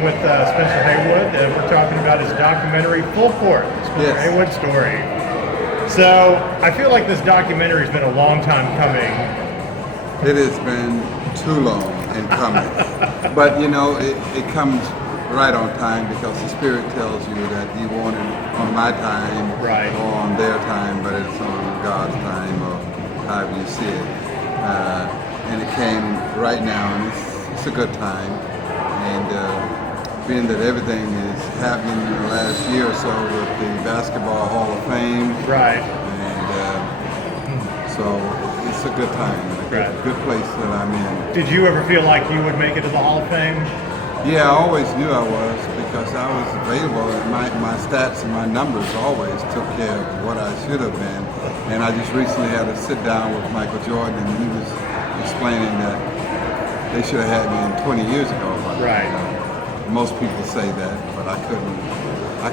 I'm with Spencer Haywood, and we're talking about his documentary, Full Court, Spencer Haywood Story. So, I feel like this documentary has been a long time coming. It has been too long in coming. But, you know, it comes right on time because the Spirit tells you that you want it on my time or on their time, but it's on God's time or however you see it. And it came right now, and it's a good time. And being that everything is happening in the last year or so with the Basketball Hall of Fame. And so it's a good time, a good place that I'm in. Did you ever feel like you would make it to the Hall of Fame? Yeah, I always knew I was because I was available, and my stats and my numbers always took care of what I should have been. And I just recently had a sit down with Michael Jordan, and he was explaining that they should have had me in 20 years ago. Most people say that, but I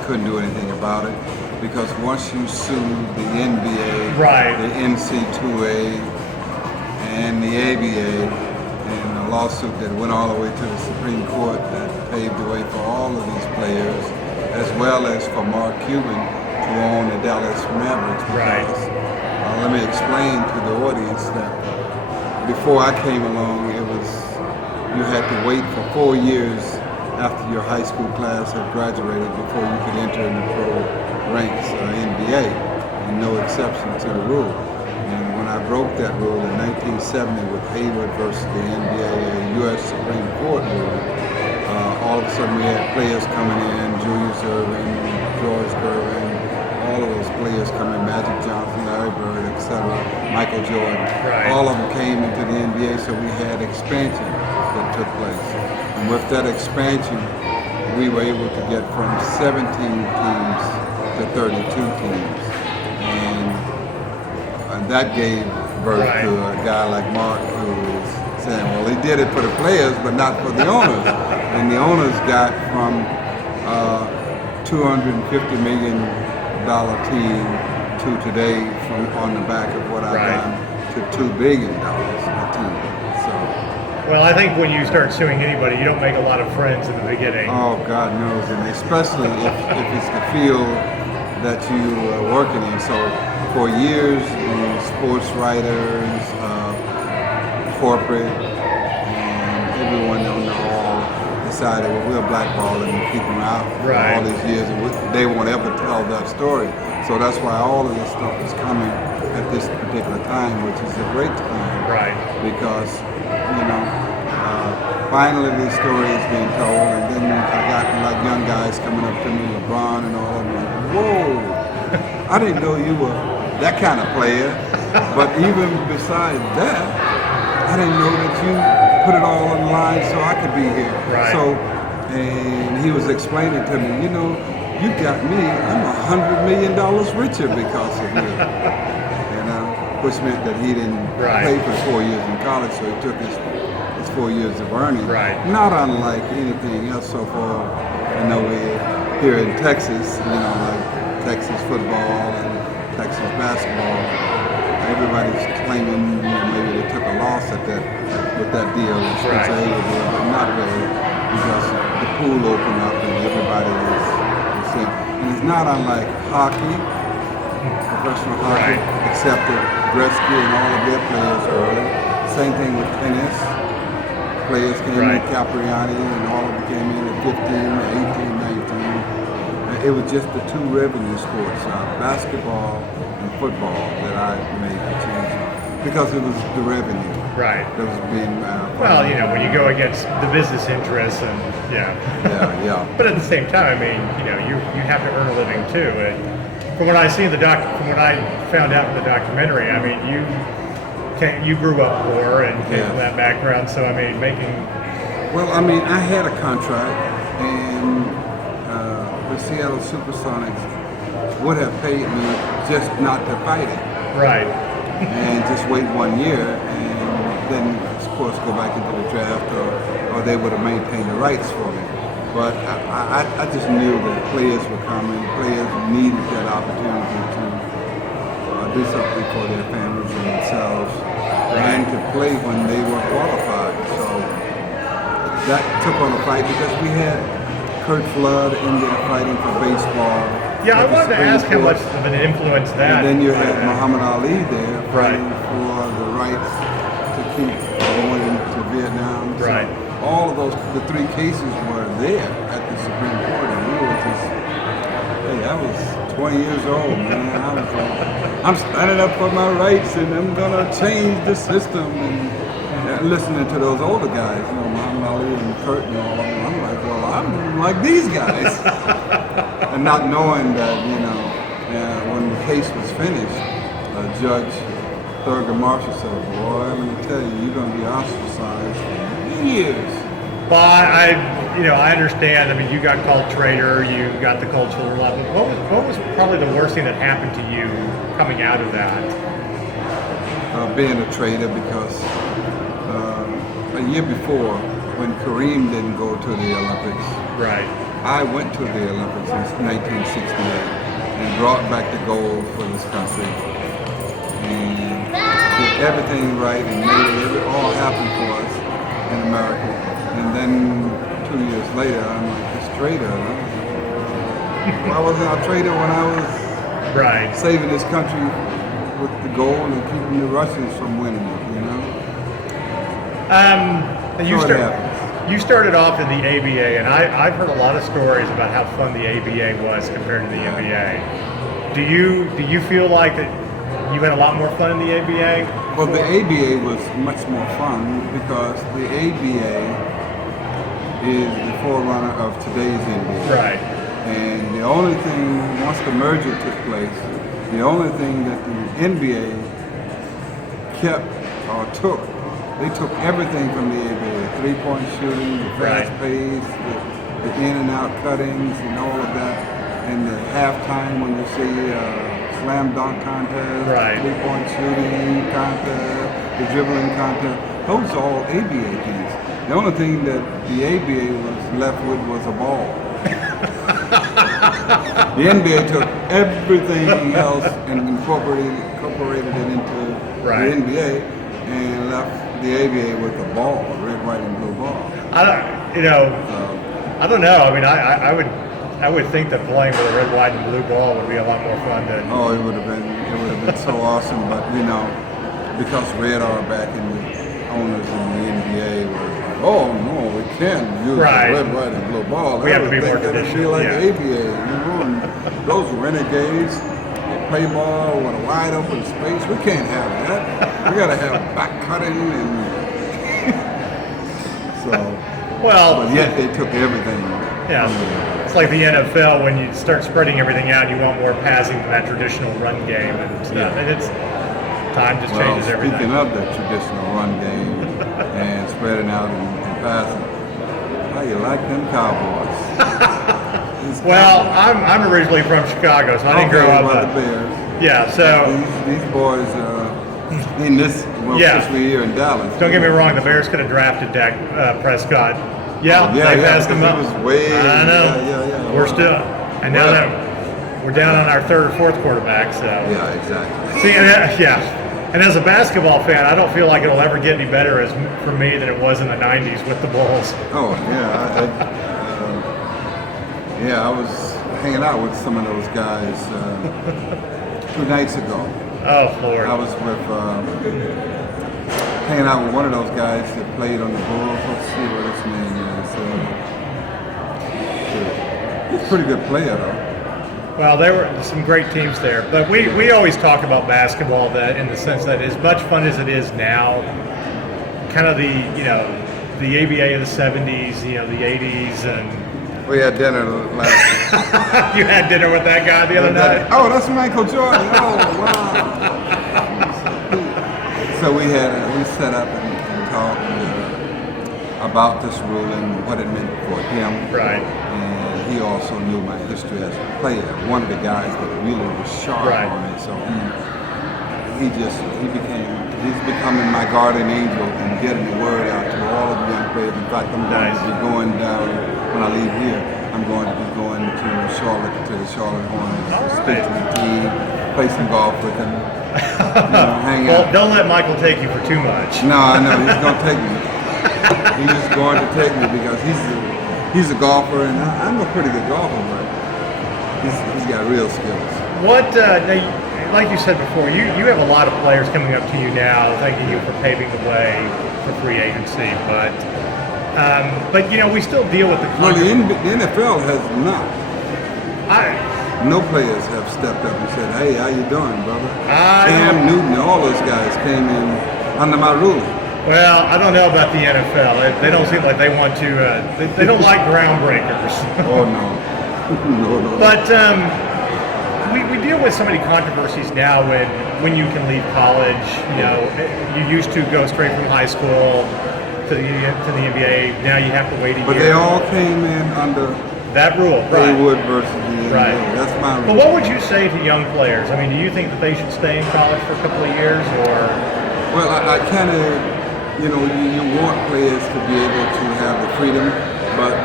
couldn't do anything about it because once you sue the NBA, the NC2A, and the ABA, and a lawsuit that went all the way to the Supreme Court that paved the way for all of these players, as well as for Mark Cuban to own the Dallas Mavericks. Because let me explain to the audience that before I came along, you had to wait for 4 years after your high school class had graduated before you could enter in the pro ranks NBA, and no exception to the rule. And when I broke that rule in 1970 with Hayward versus the NBA, U.S. Supreme Court rule, all of a sudden we had players coming in, Julius Erving, George Gervin, all of those players coming, Magic Johnson, Larry Bird, etc., Michael Jordan. All of them came into the NBA, so we had expansion that took place. And with that expansion, we were able to get from 17 teams to 32 teams. And that gave birth to a guy like Mark who was saying, well, he did it for the players, but not for the owners. And the owners got from $250 million team to today, from on the back of what I've done, to $2 billion a team. Well, I think when you start suing anybody, you don't make a lot of friends in the beginning. Oh, God knows, and especially if it's the field that you are working in. So for years, the sports writers, corporate, and everyone on the hall decided, well, we'll blackball them and keep them out for all these years, and they won't ever tell that story. So that's why all of this stuff is coming at this particular time, which is a great time. Because, you know, finally this story is being told, and then I got like young guys coming up to me, LeBron and all of them, like, whoa, I didn't know you were that kind of player. But even besides that, I didn't know that you put it all on the line so I could be here. So, and he was explaining to me, you know, you got me, I'm $100 million richer because of you. Which meant that he didn't play for 4 years in college, so he took his 4 years of earning. Not unlike anything else so far. I know here in Texas, you know, like Texas football and Texas basketball, everybody's claiming, you know, maybe they took a loss at that with that deal, Spencer Haywood deal, but not really, because the pool opened up and everybody is seeing. And it's not unlike hockey. Professional hockey accepted Gretzky and all of their players early. Same thing with tennis. Players came in, Capriani, and all of them came in at 15, 18, 19. It was just the two revenue sports, basketball and football, that I made the change on. Because it was the revenue. That was being well, you know, when you go against the business interests and, But at the same time, I mean, you know, you have to earn a living too. And from what I see in the from what I found out in the documentary, I mean, you grew up poor and came from that background, so I mean, Well, I mean, I had a contract, and the Seattle Supersonics would have paid me just not to fight it. And just wait 1 year, and then, of course, go back into the draft, or they would have maintained the rights for me. But I just knew that players were coming, players needed that opportunity to do something for their families and themselves, and to play when they were qualified. So that took on a fight because we had Kurt Flood in there fighting for baseball. Yeah, I wanted to ask how much of an influence that. And then you had Muhammad Ali there fighting Right. for the rights to keep going to Vietnam. So Right. all of those, the three cases were there at the Supreme Court, and we were just, hey, I was 20 years old, man. I was like, I'm standing up for my rights, and I'm gonna change the system. And listening to those older guys, you know, Muhammad Ali and Kurt and all of them, I'm like, well, I'm like these guys. And not knowing that, you know, when the case was finished, Judge Thurgood Marshall said, boy, let me tell you, you're going to be ostracized for years. Well, I understand. I mean, you got called traitor, you got the cultural level. What was probably the worst thing that happened to you coming out of that? Being a traitor, because a year before, when Kareem didn't go to the Olympics, Right. I went to the Olympics in 1968 and brought back the gold for this country and did everything right and made it all happen for us in America. And then 2 years later, I'm like, this traitor. Why wasn't I a traitor when I was Right. saving this country with the gold and keeping the Russians from winning it, you know? You started off in the ABA, and I've heard a lot of stories about how fun the ABA was compared to the NBA. Do you feel like that you had a lot more fun in the ABA? Well, the ABA was much more fun because the ABA is the forerunner of today's NBA. Right. And the only thing, once the merger took place, the only thing that the NBA kept or took, they took everything from the ABA, three-point shooting, the fast pace, the in and out cuttings and all of that, and the halftime when you see slam dunk contest, Right. three-point shooting contest, the dribbling contest, those are all ABA things. The only thing that the ABA was left with was a ball. The NBA took everything else and incorporated it into Right. the NBA and left the ABA with a ball, a red, white, and blue ball. I don't know. I mean, I would think that playing with a red, white, and blue ball would be a lot more fun than. Oh, it would have been so awesome. But you know, because Red back in the owners in the NBA were like, oh no, we can't use Right. the red, white, and blue ball. We have to be more It'd be traditional, like yeah. the ABA, you know, and those renegades. They play ball with a wide open space. We can't have that. We got to have back cutting and so. Well, But yet they took everything. yeah. It's like the NFL when you start spreading everything out, you want more passing than that traditional run game and stuff. Yeah. And it's time just changes Speaking everything. of the traditional run game and spreading out and passing, how you like them Cowboys? Well, I'm originally from Chicago, so I didn't grow up. About the Bears. Yeah, so These boys in this, well, Yeah. especially here in Dallas. don't get me wrong, the Bears could have drafted Dak Prescott. Yeah, Yeah, they yeah, passed him because up. he was way. I know. Yeah. We're still, and now Well. that we're down on our third or fourth quarterback, so. Yeah, exactly. See, and as a basketball fan, I don't feel like it'll ever get any better for me than it was in the 90s with the Bulls. Oh yeah, I was hanging out with some of those guys 2 nights ago. Oh, Lord. I was hanging out with one of those guys that played on the Bulls. Let's see what his name is. He's a pretty good player though. Well, there were some great teams there, but we always talk about basketball that in the sense that as much fun as it is now, kind of the ABA of the 70s, the 80s, and We had dinner last. you had dinner with that guy the other night. Oh, that's Michael Jordan. Oh, wow. So we set up and talked about this ruling, what it meant for him. Right. And he also knew my history as a player. One of the guys that really was sharp Right. on it. So he's becoming my guardian angel and getting the word out to all of the young players. In fact, I'm going to be going down when I leave here. I'm going to be going to Charlotte, to the Charlotte Hornets, speak to the team, play some golf with them, hang Well, out. don't let Michael take you for too much. No, I know he's going to take me. He's going to take me because he's a golfer, and I'm a pretty good golfer, but he's got real skills. What, like you said before, you have a lot of players coming up to you now, thanking you for paving the way for free agency, but you know, we still deal with the Well, the NFL has not. No players have stepped up and said, "Hey, how you doing, brother?" Cam Newton, all those guys came in under my ruling. Well, I don't know about the NFL. They don't seem like they want to. They don't like groundbreakers. Oh no, no. But we deal with so many controversies now when you can leave college. You know, you used to go straight from high school to the NBA. Now you have to wait a year. But they all came in under that rule, right? Haywood versus the NBA. Right. That's my rule. But what would you say to young players? I mean, do you think that they should stay in college for a couple of years, or? Well, I kind of, you know, you want players to be able to have the freedom, but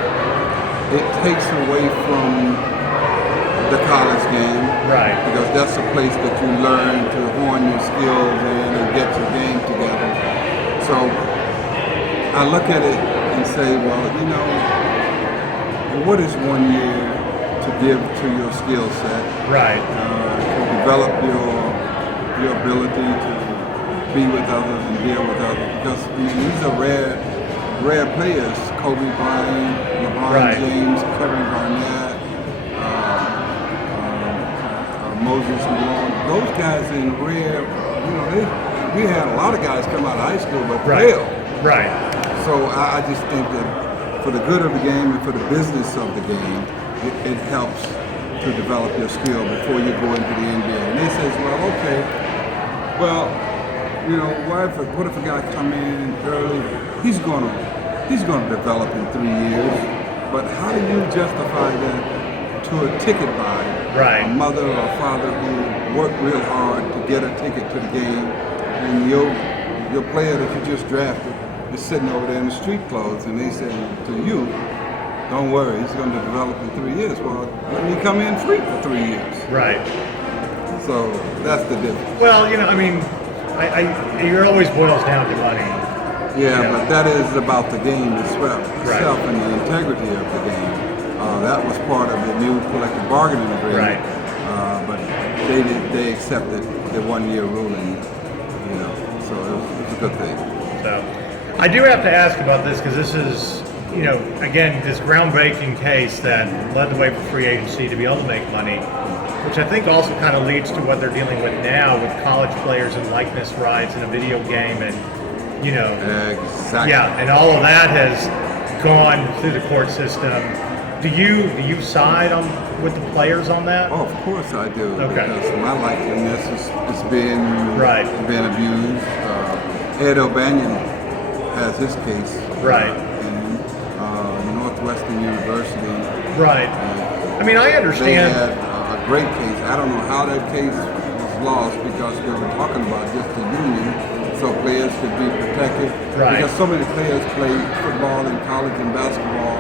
it takes away from the college game, right? Because that's a place that you learn to hone your skills in and get your game together. So I look at it and say, well, you know, what is 1 year to give to your skill set? Right. To develop your ability to be with others and deal with others. Because I mean, these are rare players. Kobe Bryant, LeBron James, Kevin Garnett, Moses Malone. Those guys in rare, you know, we had a lot of guys come out of high school but failed. Right. So I just think that for the good of the game and for the business of the game, it helps to develop your skill before you go into the NBA. And they says, well, okay, well, you know, what if a guy come in early? He's gonna develop in 3 years. But how do you justify that to a ticket buyer, right? A mother or a father who worked real hard to get a ticket to the game, and your player that you just drafted is sitting over there in the street clothes, and they say to you, don't worry, he's going to develop in 3 years. Well, let me come in free for 3 years. Right. So that's the difference. Well, you know, I mean, it always boils down to money. Yeah, but that is about the game itself and the integrity of the game. That was part of the new collective bargaining agreement. Right. But they accepted the 1 year ruling, you know, so it was a good thing. So I do have to ask about this because this is, you know, again, this groundbreaking case that led the way for free agency to be able to make money, which I think also kind of leads to what they're dealing with now with college players and likeness rights in a video game, and you know, yeah, and all of that has gone through the court system. Do you side with the players on that? Oh, of course I do. Okay. Because my likeness is being abused. Ed O'Banion has his case. Right. In Northwestern University. Right. I mean, I understand. They had a great case. I don't know how that case was lost because they were talking about just the union, so players could be protected. Right. Because so many players play football in college and basketball,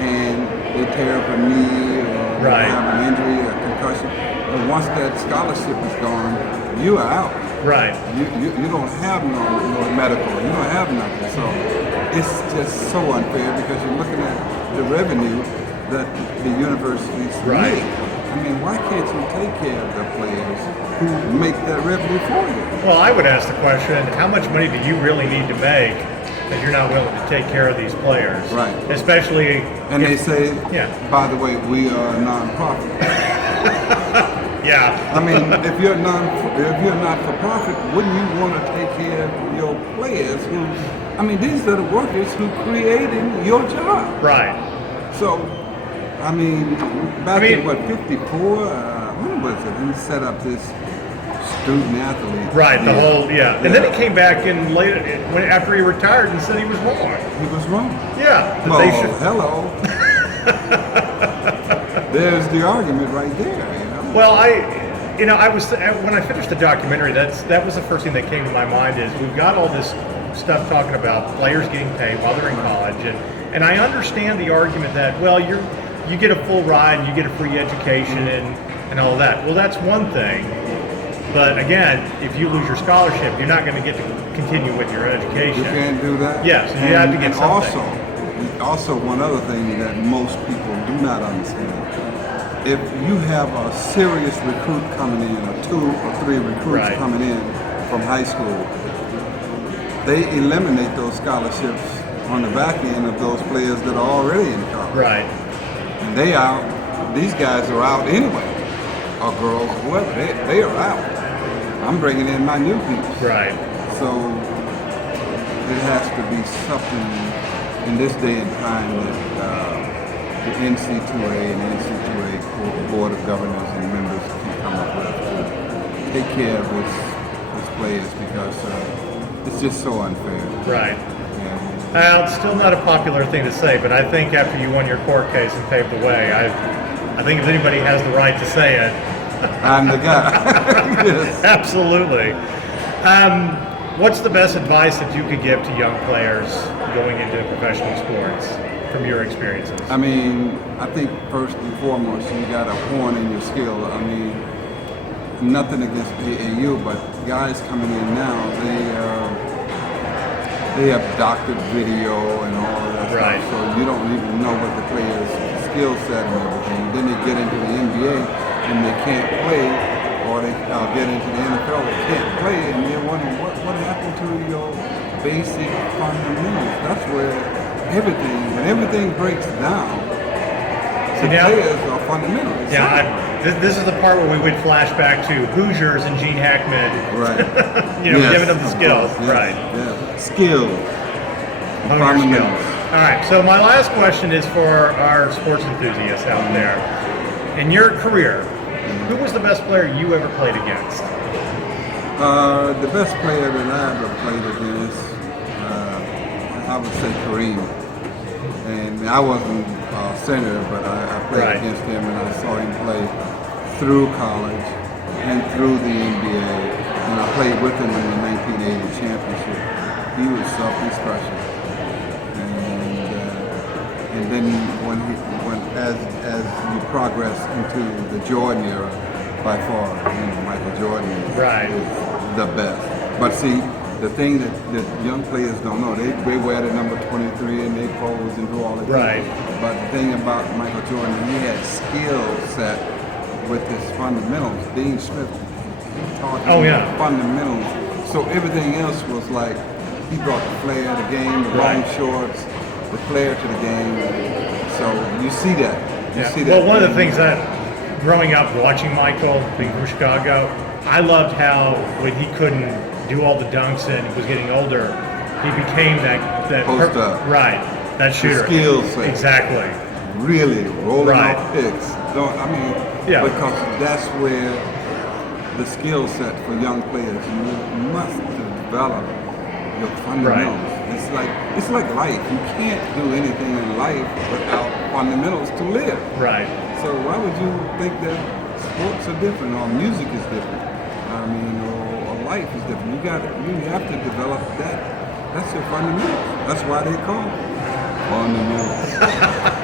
and they tear up a knee or have an injury, a concussion. But once that scholarship is gone, you are out. Right. You don't have no medical. You don't have nothing. So it's just so unfair because you're looking at the revenue that the universities make. I mean, why can't you take care of the players who make that revenue for you? Well, I would ask the question, how much money do you really need to make that you're not willing to take care of these players? Right. Especially and they say, by the way, we are a non-profit. Yeah. I mean, if you're not for profit, wouldn't you want to take care of your players who, I mean, these are the workers who created your job. Right. So, I mean, back in 54, when was it? He set up this student athlete. Right, the whole, And then he came back and later, after he retired, and said he was wrong. He was wrong. Yeah. Well, hello. There's the argument right there. Well, I was when I finished the documentary, that was the first thing that came to my mind is we've got all this stuff talking about players getting paid while they're in college, and I understand the argument that you get a full ride and you get a free education and all that. Well, that's one thing, Right. But again, if you lose your scholarship, you're not going to get to continue with your education. You can't do that? Yes, you have to get something. Also, one other thing that most people do not understand. If you have a serious recruit coming in, or 2 or 3 recruits coming in from high school, they eliminate those scholarships on the back end of those players that are already in college. Right. And they out, these guys are out anyway, or girls, whoever, they are out. I'm bringing in my new people. Right. So it has to be something in this day and time that the NC2A and NC2A Board of Governors and members can come up with to take care of his players, because it's just so unfair. Right. Well, it's still not a popular thing to say, but I think after you won your court case and paved the way, I think if anybody has the right to say it, I'm the guy. Yes. Absolutely. What's the best advice that you could give to young players going into professional sports from your experiences? I mean, I think first and foremost, you got a horn in your skill. I mean, nothing against AAU, but guys coming in now, they have doctored video and all of that stuff, so you don't even know what the player's skill set and everything. Then they get into the NBA and they can't play, or they get into the NFL, they can't play, and they're wondering what happened to your basic fundamentals. That's where when everything breaks down, the players are fundamental. Yeah, this is the part where we would flash back to Hoosiers and Gene Hackman. Right. Giving them the skills. Yes, right. Yeah. Skills. Fundamentals. All right. So my last question is for our sports enthusiasts out there. In your career, who was the best player you ever played against? The best player that I ever played against, I would say Kareem. And I wasn't center, but I played against him, and I saw him play through college and through the NBA. And I played with him in the 1980 championship. He was something special. And then as you progress into the Jordan era, by far, Michael Jordan is the best. But see, the thing that young players don't know, they wear the number 23 and they pose and do all that. Right. But the thing about Michael Jordan, he had skill set with his fundamentals. Dean Smith, he taught him fundamentals. So everything else was like, he brought the flair, the game, the long shorts, the flair to the game. So you see that. You see that. Well, one of the things that, growing up watching Michael, being from Chicago, I loved how when he couldn't do all the dunks and was getting older, he became that post up. Right, that shooter. Skill set. Exactly. Really rolling off picks. Because that's where the skill set for young players, you must develop your fundamentals. It's like life. You can't do anything in life without fundamentals to live. Right. So why would you think that sports are different or music is different? I mean, or life is different. You have to develop that. That's your fundamentals. That's why they call it fundamentals.